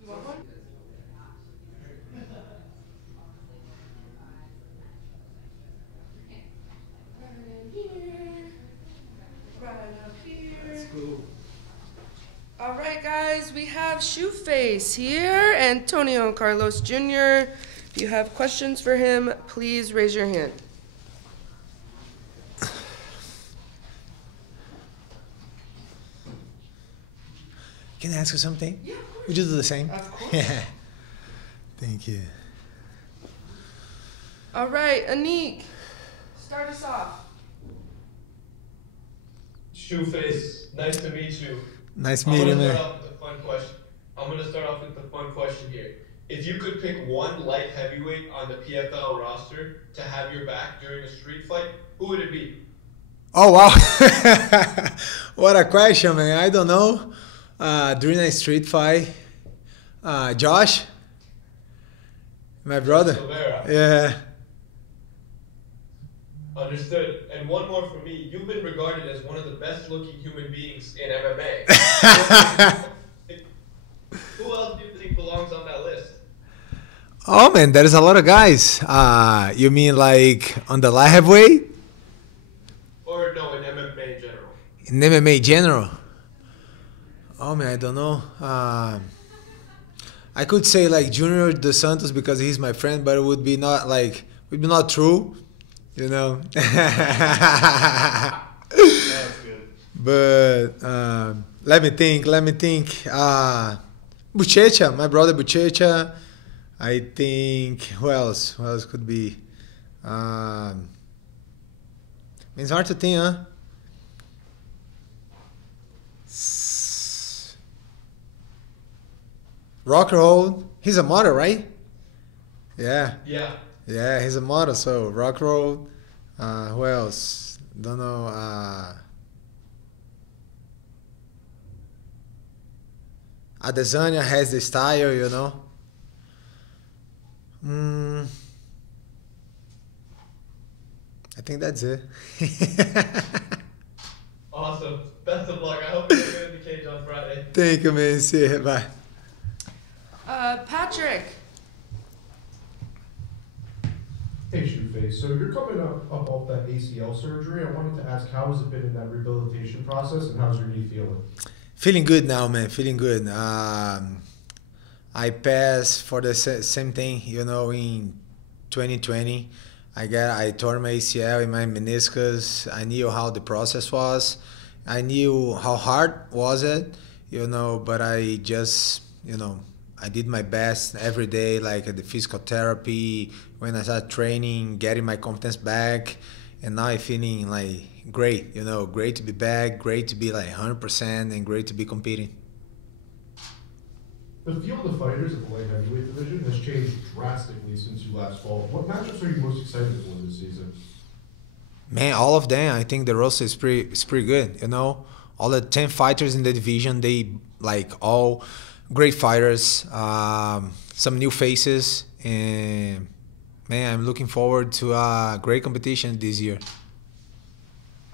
You want one? Right up here. That's cool. All right, guys, we have Shoeface here, Antonio Carlos Jr. If you have questions for him, please raise your hand. Can I ask you something? Yeah, of course. Would you do the same? Of course. Yeah. Thank you. All right, Anik, start us off. Shoeface, nice to meet you. Nice meeting, man. I'm gonna start off with the fun question here. If you could pick one light heavyweight on the PFL roster to have your back during a street fight, who would it be? Oh, wow. What a question, man. I don't know. During a street fight, Josh, my brother. Silveira. Yeah. Understood. And one more for me. You've been regarded as one of the best looking human beings in MMA. Who else do you think belongs on that list? Oh, man, there is a lot of guys. You mean like on the light heavyweight? Or no, in MMA in general? In MMA general? Oh, man, I don't know. I could say like Junior Dos Santos because he's my friend, but it would be not like, would be not true, you know. That's good. But let me think. Buchecha, my brother Buchecha. I think, who else? Who else could be? It's hard to think, huh? Rock Roll. He's a model, right? Yeah. Yeah. Yeah, he's a model. So Rock Roll. Who else? Don't know. Adesanya has the style, you know. I think that's it. Awesome. Best of luck. I hope you're good in the cage on Friday. Thank you, man. See you. Bye. Patrick. Hey, Shoeface. So you're coming up off that ACL surgery. I wanted to ask, how has it been in that rehabilitation process, and how's your knee feeling? Feeling good now, man. Feeling good. I passed for the same thing, you know, in 2020. I tore my ACL in my meniscus. I knew how the process was. I knew how hard was it, you know, but I just, you know, I did my best every day, like at the physical therapy, when I started training, getting my confidence back, and now I'm feeling like great, you know, great to be back, great to be like 100%, and great to be competing. The field of fighters of the light heavyweight division has changed drastically since you last fought. What matchups are you most excited for this season? Man, all of them. I think the roster is pretty good, you know. All the 10 fighters in the division, they like all great fighters, some new faces, and man, I'm looking forward to a great competition this year.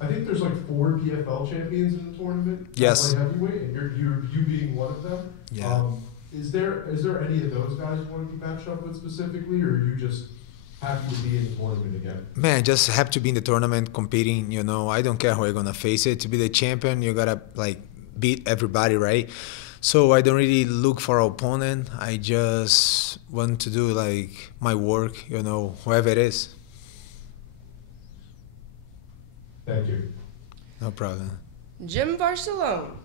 I think there's like 4 PFL champions in the tournament. Yes. Light heavyweight, and you being one of them. Yeah. Is there any of those guys you want to be matched up with specifically, or are you just happy to be in the tournament again? Man, just happy to be in the tournament competing, you know. I don't care who you're gonna face it. To be the champion, you gotta like beat everybody, right? So I don't really look for an opponent. I just want to do like my work, you know, whoever it is. Thank you. No problem. Jim Barcelone.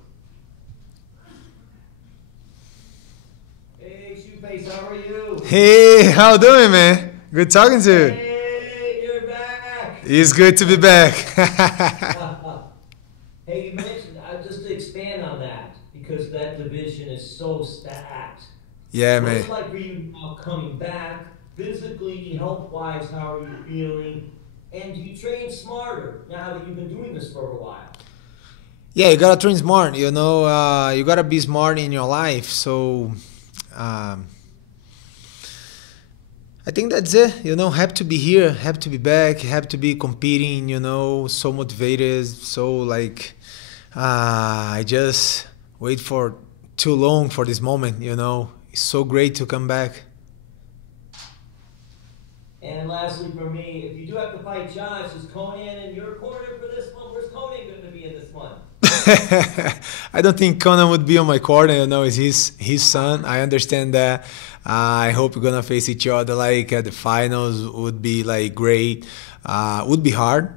Hey, Shoeface, how are you? Hey, how you doing, man? Good talking to you. Hey, you're back. It's good to be back. Hey, you mentioned, just to expand on that, because that division is so stacked. Yeah, What's man. it like for you now coming back, physically, health-wise, how are you feeling? And do you train smarter now that you've been doing this for a while? Yeah, you gotta train smart, you know. You gotta be smart in your life. So, I think that's it. You know, happy to be here, happy to be back, happy to be competing. You know, so motivated, so like, I just wait for too long for this moment. You know, it's so great to come back. And lastly for me, if you do have to fight Josh, is Conan in your corner for this one? Where's Conan going to be in this one? I don't think Conan would be on my corner. You know, it's his son. I understand that. I hope we're gonna face each other like at the finals. Would be like great. Would be hard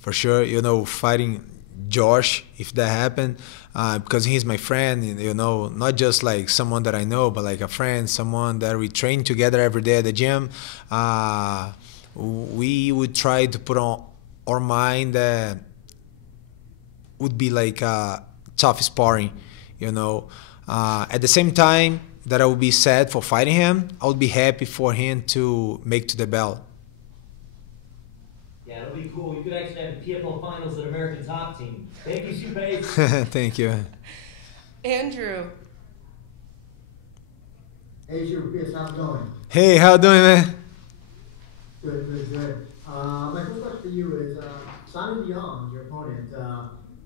for sure. You know, fighting Josh if that happened, because he's my friend. You know, not just like someone that I know, but like a friend, someone that we train together every day at the gym. We would try to put on our mind that would be like tough sparring, you know. At the same time that I would be sad for fighting him, I would be happy for him to make to the belt. Yeah, it'll be cool. You could actually have the PFL finals at American Top Team. Thank you, Silveira. Thank you. Andrew. Hey, Chris, how's it going? Hey, how you doing, man? Good, good, good. My first question for you is, Simon Biyong, your opponent,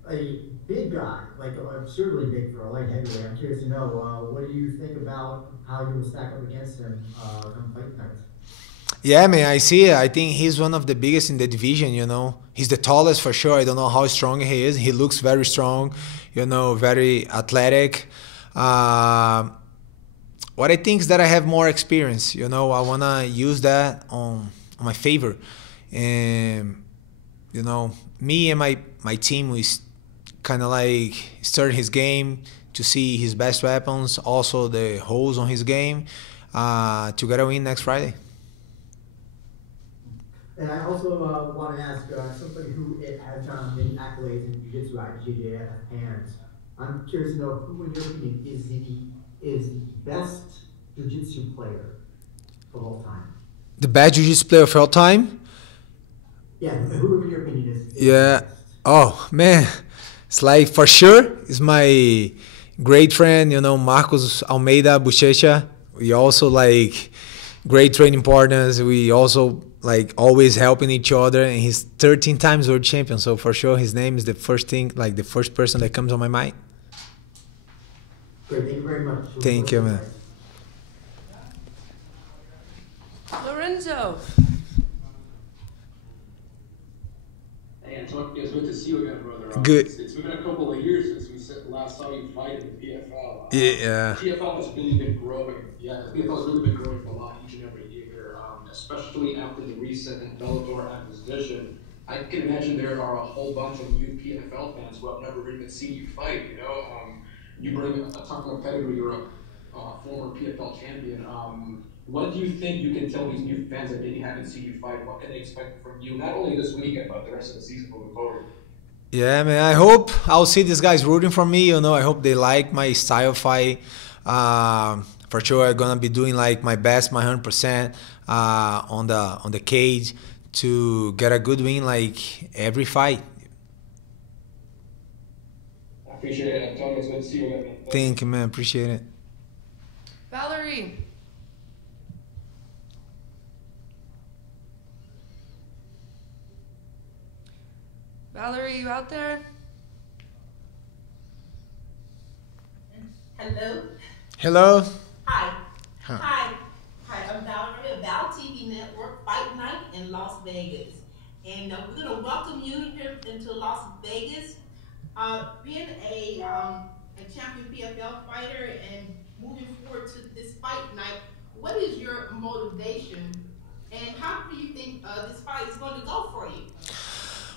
a big guy, like absurdly big for a light heavyweight. I'm curious to know, what do you think about how you will stack up against him come fight night? Yeah, man, I see it. I think he's one of the biggest in the division, you know. He's the tallest for sure. I don't know how strong he is. He looks very strong, you know, very athletic. What I think is that I have more experience, you know. I want to use that on my favor. And, you know, me and my team, we kind of like study his game to see his best weapons, also the holes on his game, to get a win next Friday. And I also want to ask somebody who has many accolades in Jiu-Jitsu, IJJF, hands. I'm curious to know who, in your opinion, is the best Jiu-Jitsu player of all time? The best Jiu-Jitsu player of all time? Yeah, who, in your opinion, is yeah. the best? Oh, man. It's like, for sure, it's my great friend, you know, Marcos Almeida Buchecha. We also, like, great training partners. We also, like, always helping each other. And he's 13 times world champion. So, for sure, his name is the first thing, like, the first person that comes on my mind. Great, thank you very much. Thank you, man. Lorenzo. Hey, Antonio, it's good to see you again, brother. Good. It's been a couple of years since we last saw you fight in the PFL. Yeah. PFL has really been growing. Yeah, the PFL has really been growing for a lot each and every year, especially after the recent Bellator acquisition. I can imagine there are a whole bunch of new PFL fans who have never even seen you fight. You know, you bring a ton of pedigree. You're a former PFL champion. What do you think you can tell these new fans that maybe haven't seen you fight? What can they expect from you, not only this weekend, but the rest of the season moving forward? Yeah, man, I hope I'll see these guys rooting for me, you know. I hope they like my style of fight. For sure, I'm gonna be doing like my best, my 100% on the cage to get a good win like every fight. I appreciate it, Antonio. It's good to see you again. Thank you, man. Appreciate it. Valerie. Valerie, you out there? Hello. Hello. Hi. Huh. Hi. Hi. I'm Valerie of Val TV Network Fight Night in Las Vegas, and we're gonna welcome you here into Las Vegas. Being a champion PFL fighter and moving forward to this fight night, what is your motivation, and how do you think this fight is going to go for you?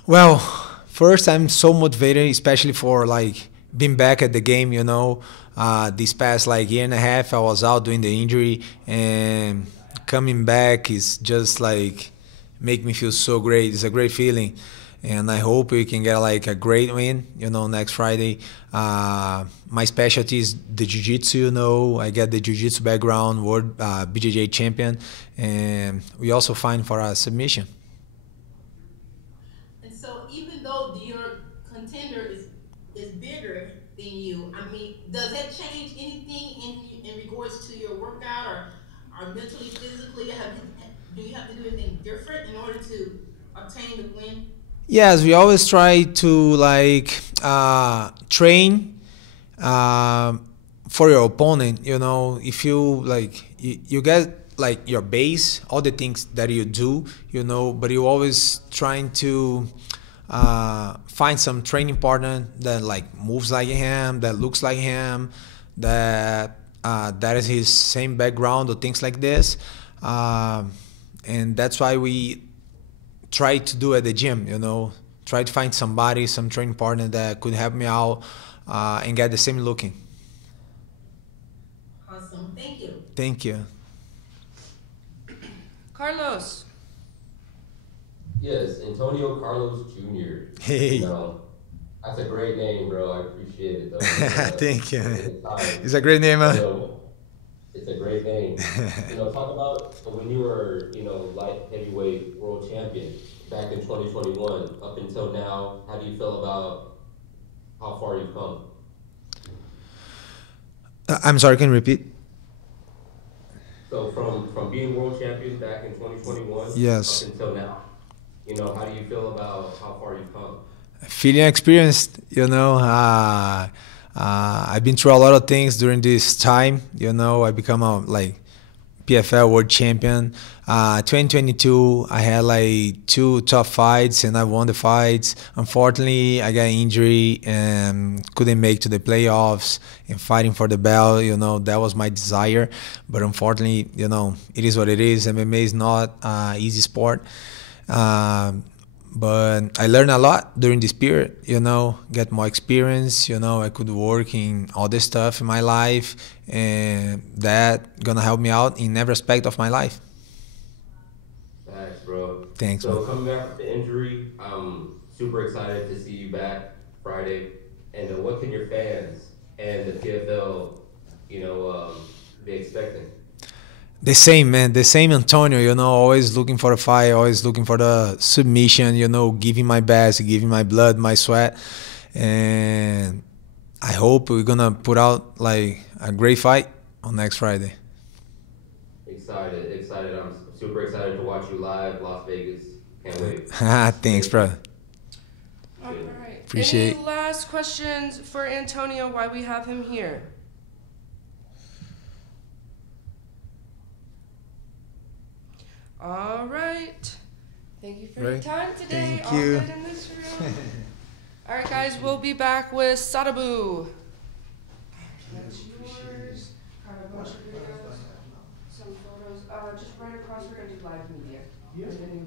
Well, first, I'm so motivated, especially for like being back at the game, you know. This past like year and a half, I was out doing the injury, and coming back is just like make me feel so great. It's a great feeling, and I hope we can get like a great win, you know, next Friday. My specialty is the jiu-jitsu, you know. I get the jiu-jitsu background, world BJJ champion, and we also find for a submission. So even though your contender is bigger than you, I mean, does that change anything in regards to your workout or mentally, physically? Do you have to do anything different in order to obtain the win? Yes, we always try to like train for your opponent, you know, if you like, you get like your base, all the things that you do, you know, but you always trying to find some training partner that like moves like him, that looks like him, that that is his same background or things like this, and that's why we try to do at the gym, you know, try to find somebody, some training partner that could help me out and get the same looking. Awesome. Thank you. Thank you. Carlos. Yes, Antonio Carlos Jr. Hey. You know, that's a great name, bro. I appreciate it, though. Thank you. It's a great name, huh? It's a great name. You know, talk about when you were, you know, light heavyweight world champion back in 2021 up until now. How do you feel about how far you've come? I'm sorry, can you repeat? So from being world champion back in 2021 Yes. up until now, you know, how do you feel about how far you've come? Feeling experienced, you know. I've been through a lot of things during this time, you know. I become a like PFL world champion. 2022, I had like 2 tough fights and I won the fights. Unfortunately, I got injury and couldn't make to the playoffs and fighting for the belt, you know, that was my desire. But unfortunately, you know, it is what it is. MMA is not an easy sport. But I learned a lot during this period, you know, get more experience, you know, I could work in all this stuff in my life and that gonna help me out in every aspect of my life. Thanks, bro. Thanks, So man. coming back from the injury, I'm super excited to see you back Friday. And what can your fans and the PFL, you know, be expecting? The same, man. The same Antonio, you know, always looking for a fight, always looking for the submission, you know, giving my best, giving my blood, my sweat. And I hope we're going to put out, like, a great fight on next Friday. Excited. I'm super excited to watch you live, Las Vegas. Can't wait. Thanks, bro. All right. Appreciate Any last questions for Antonio while we have him here? All right. Thank you for your time today. Thank you. All good in this room. All right, guys. We'll be back with Sadibou. That's yours. Got a bunch of videos, some photos. Just right across. We're gonna do live media. And then